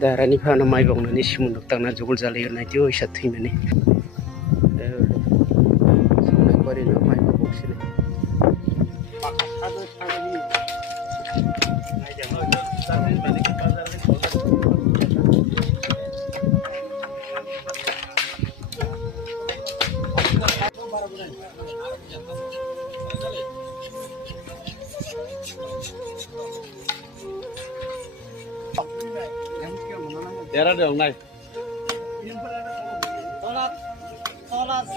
Darani phana mai bongnani simunduk tangna jogol jalai naitio isa thimani sonai kori na mai boksine Daerah dong, Nay. Tolas.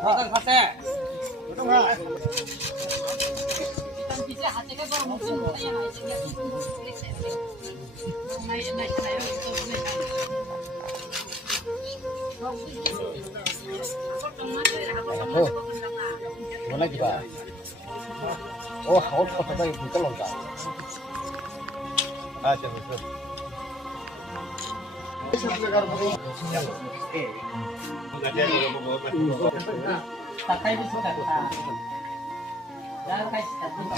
Hotel khate. Betul enggak? Kan bisa hati kan kalau mungkin mutanya naik Oh, mana juga? Oh, kau foto tadi bukan longgar. Aja betul. Pakai bisa tak? Jangan kasih tak buka.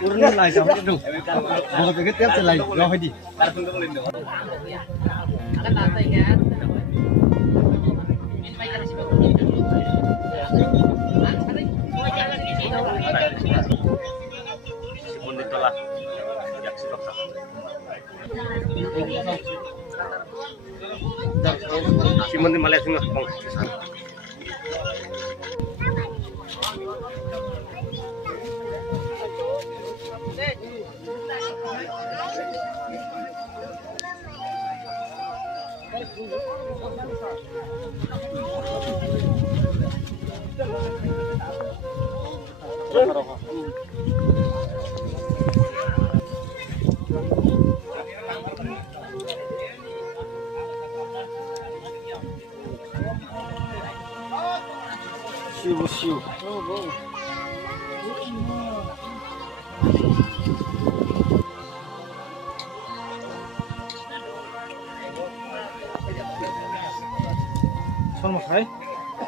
Urun lại cháu biết được. Rồi cái tiếp sẽ lại rồi đi. Simon di Malaysia nggak kong. Siu. Son mas hai.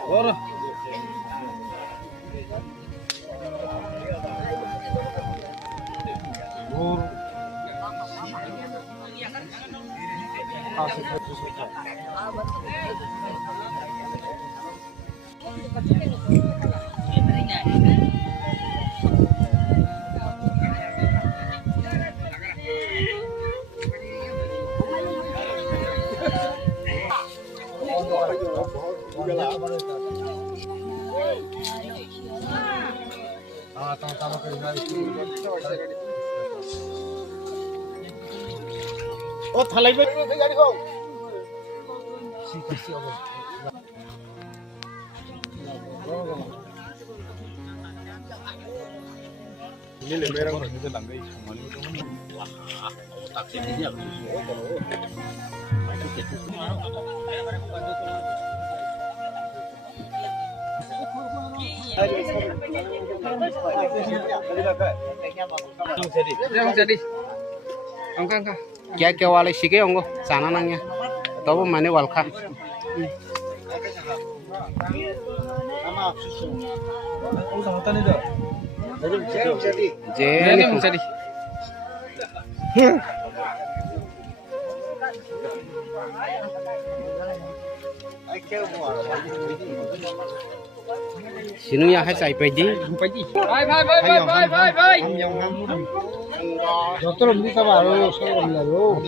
Ora. Oh, thalai ba ni gari ko? Ini le merang ko ni langai mani ko ni. Tak sini dia. jadi angka क्या वाले सीखे होंगे जाना नहीं है तब मैंने वालखा जे मुंसरी sinu ya hai sai pai di Dokter bisa baru, saya baru.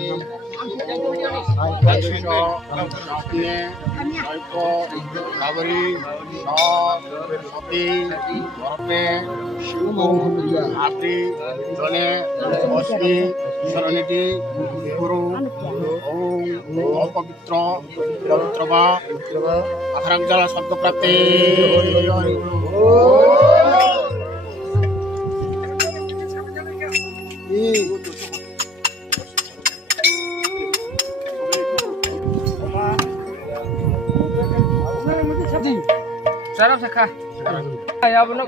Sarap saka. Ya benar.